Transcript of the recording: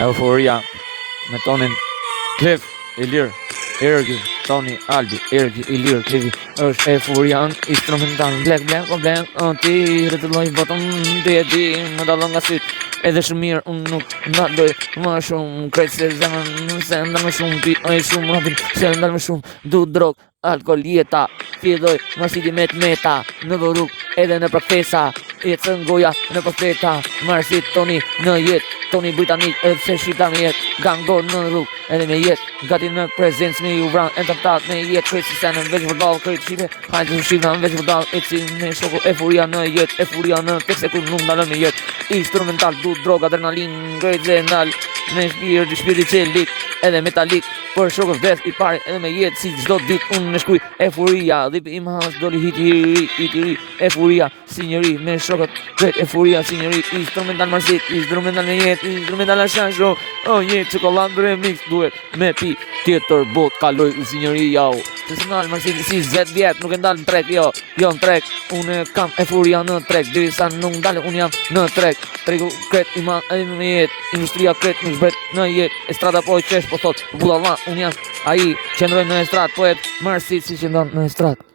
Euforia me tonin Klef, Ilir, Ergi, Toni, Albi, Ergi, Ilir, Klevi, është euforia instrumental, black, ti rëtëlloj botën, ti e di, më dalë nga sytë, edhe shumë mirë, unë nuk ndaloj më shumë, krejtë se zemën, se ndalë më shumë, pi oj shumë rapin, se ndalë më shumë, du drog, alkohol, jeta, fidoj, mërsiti meta, në rrug, edhe në profesa, jetën goja në profeta, mërsit Toni në jetë, Toni Britanik, edhe se shqipta me jetë, gangon në rrug, edhe me jetë, gati në prezencë me ju vran, e të ftat me jetë, krejtë si se në veç vërdal, krejtë shqipe, hajtë në shqipta në veç vërdal, e si me shoko, euforia në jetë, euforia në tekse ku nuk ndalën me jetë, instrumental, du drog, adrenalin, krejtë dhe nal, me spirituelik, edhe metalik, për shokës veth i pari, edhe me jetë, si gjdo dit, unë në shkuj, euforia, dhipi im has, doli hiti ri, euforia, si njëri, me shokët, krejtë euforia, si njëri, instrumental marsit, instrumental me jetë, instrumental ashasho, jetë, çokoladë remix, duhet, me pi, tjetër bot, kaloj, si njëri, jau, se së nalë marsit, si zet vjetë, nuk e ndalë në trek, jo në trek, unë kam euforia në trek, dhe sa nuk ndalë, unë jam në trek, tregu kret, iman, edhe me jetë, industria kret, nuk zbret, në jetë, estrada po i qesh, po thot, bullalla, unë jam, aji, qëndroj në estrat, poet, marsit, si qëndon në estrat.